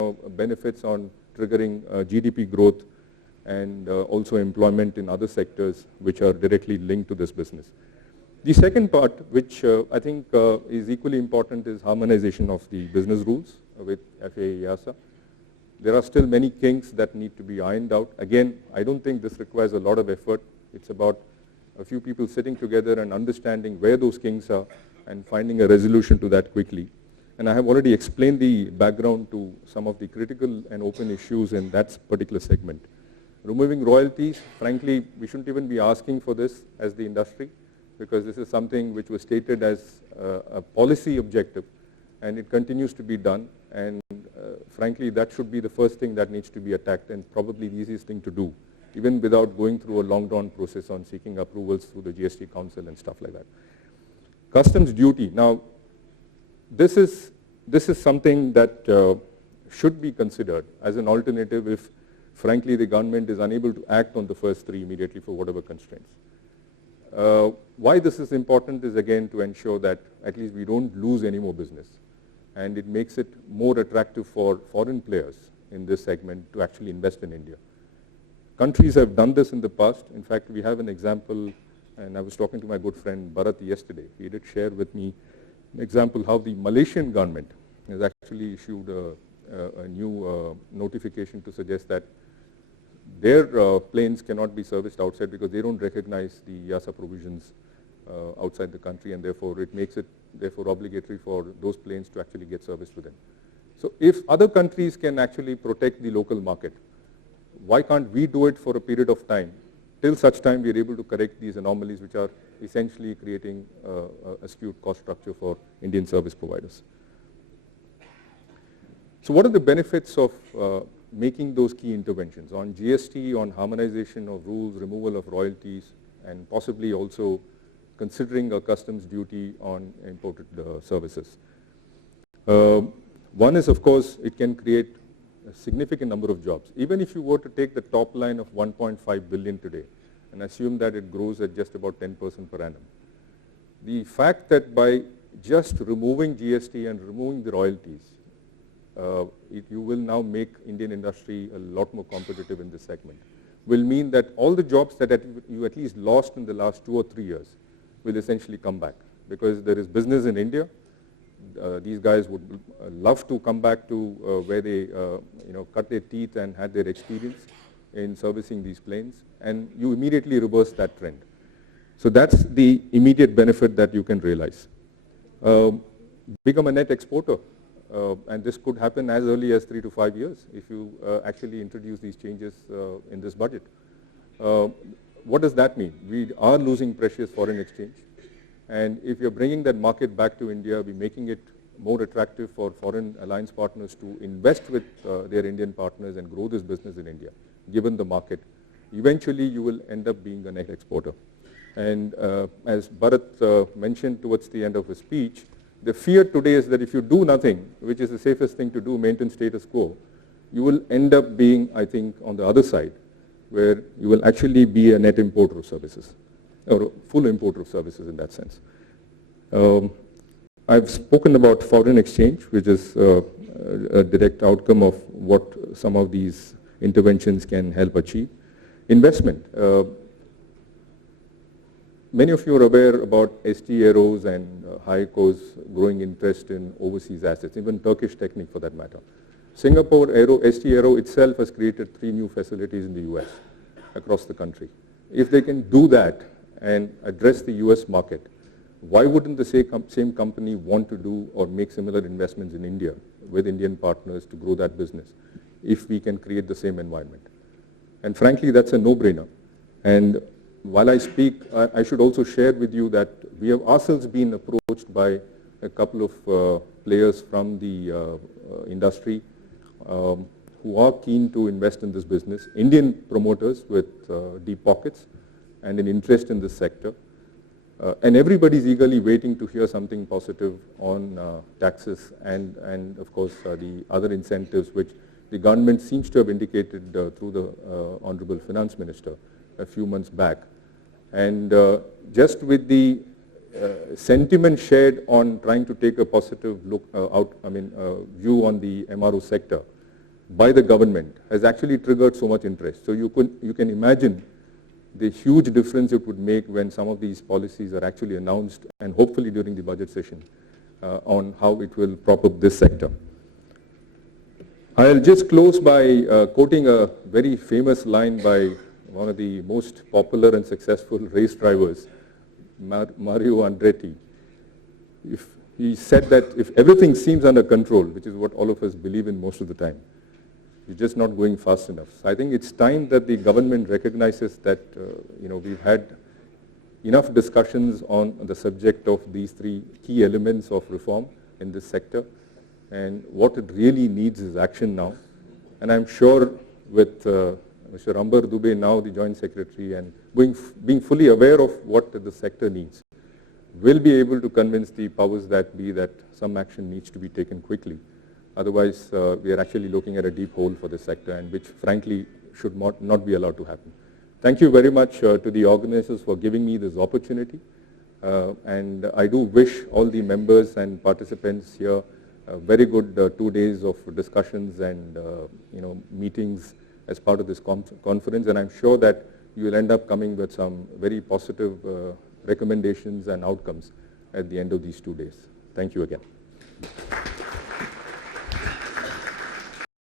benefits on triggering GDP growth and also employment in other sectors which are directly linked to this business. The second part, which I think is equally important, is harmonization of the business rules with FAA EASA. There are still many kinks that need to be ironed out. Again, I don't think this requires a lot of effort. It's about a few people sitting together and understanding where those kinks are and finding a resolution to that quickly. And I have already explained the background to some of the critical and open issues in that particular segment. Removing royalties, frankly, we shouldn't even be asking for this as the industry, because this is something which was stated as a policy objective, and it continues to be done. And frankly, that should be the first thing that needs to be attacked, and probably the easiest thing to do, even without going through a long-drawn process on seeking approvals through the GST Council and stuff like that. Customs duty. Now, this is something that should be considered as an alternative if, frankly, the government is unable to act on the first three immediately for whatever constraints. Why this is important is, again, to ensure that at least we don't lose any more business, and it makes it more attractive for foreign players in this segment to actually invest in India. Countries have done this in the past. In fact, we have an example, and I was talking to my good friend Bharat yesterday. He did share with me an example how the Malaysian government has actually issued a new notification to suggest that their planes cannot be serviced outside because they don't recognize the EASA provisions outside the country, and therefore it makes it therefore obligatory for those planes to actually get serviced within. So if other countries can actually protect the local market, why can't we do it for a period of time, till such time we are able to correct these anomalies which are essentially creating a skewed cost structure for Indian service providers. So what are the benefits of making those key interventions on GST, on harmonization of rules, removal of royalties, and possibly also considering a customs duty on imported services? One is, of course, it can create a significant number of jobs. Even if you were to take the top line of 1.5 billion today and assume that it grows at just about 10% per annum, the fact that by just removing GST and removing the royalties, you will now make Indian industry a lot more competitive in this segment, will mean that all the jobs that you at least lost in the last 2 or 3 years will essentially come back, because there is business in India. These guys would love to come back to where they cut their teeth and had their experience in servicing these planes, and you immediately reverse that trend. So that's the immediate benefit that you can realize. Become a net exporter, and this could happen as early as 3 to 5 years if you actually introduce these changes in this budget. What does that mean? We are losing precious foreign exchange. And if you're bringing that market back to India, we're making it more attractive for foreign alliance partners to invest with their Indian partners and grow this business in India, given the market. Eventually, you will end up being a net exporter. And as Bharat mentioned towards the end of his speech, the fear today is that if you do nothing, which is the safest thing to do, maintain status quo, you will end up being, I think, on the other side, where you will actually be a net importer of services, or a full importer of services in that sense. I've spoken about foreign exchange, which is a direct outcome of what some of these interventions can help achieve. Investment. Many of you are aware about ST Aeros and HAECO's growing interest in overseas assets, even Turkish Technic for that matter. Singapore ST Aero itself has created 3 new facilities in the US across the country. If they can do that and address the US market, why wouldn't the same company want to do or make similar investments in India with Indian partners to grow that business if we can create the same environment? And frankly, that's a no-brainer. And while I speak, I should also share with you that we have ourselves been approached by a couple of players from the industry who are keen to invest in this business, Indian promoters with deep pockets and an interest in this sector. And everybody's eagerly waiting to hear something positive on taxes and of course the other incentives which the government seems to have indicated through the Honorable Finance Minister a few months back. And just with the sentiment shared on trying to take a positive look view on the MRO sector, by the government has actually triggered so much interest. So you can imagine the huge difference it would make when some of these policies are actually announced, and hopefully during the budget session, on how it will prop up this sector. I'll just close by quoting a very famous line by one of the most popular and successful race drivers, Mario Andretti. He said that if everything seems under control, which is what all of us believe in most of the time, you're just not going fast enough. So I think it's time that the government recognizes that we've had enough discussions on the subject of these three key elements of reform in this sector, and what it really needs is action now. And I'm sure with Mr. Ambar Dubey, now the Joint Secretary, and being fully aware of what the sector needs, will be able to convince the powers that be that some action needs to be taken quickly. Otherwise, we are actually looking at a deep hole for the sector, and which frankly should not be allowed to happen. Thank you very much to the organizers for giving me this opportunity. And I do wish all the members and participants here a very good 2 days of discussions and meetings as part of this conference. And I'm sure that you will end up coming with some very positive recommendations and outcomes at the end of these 2 days. Thank you again.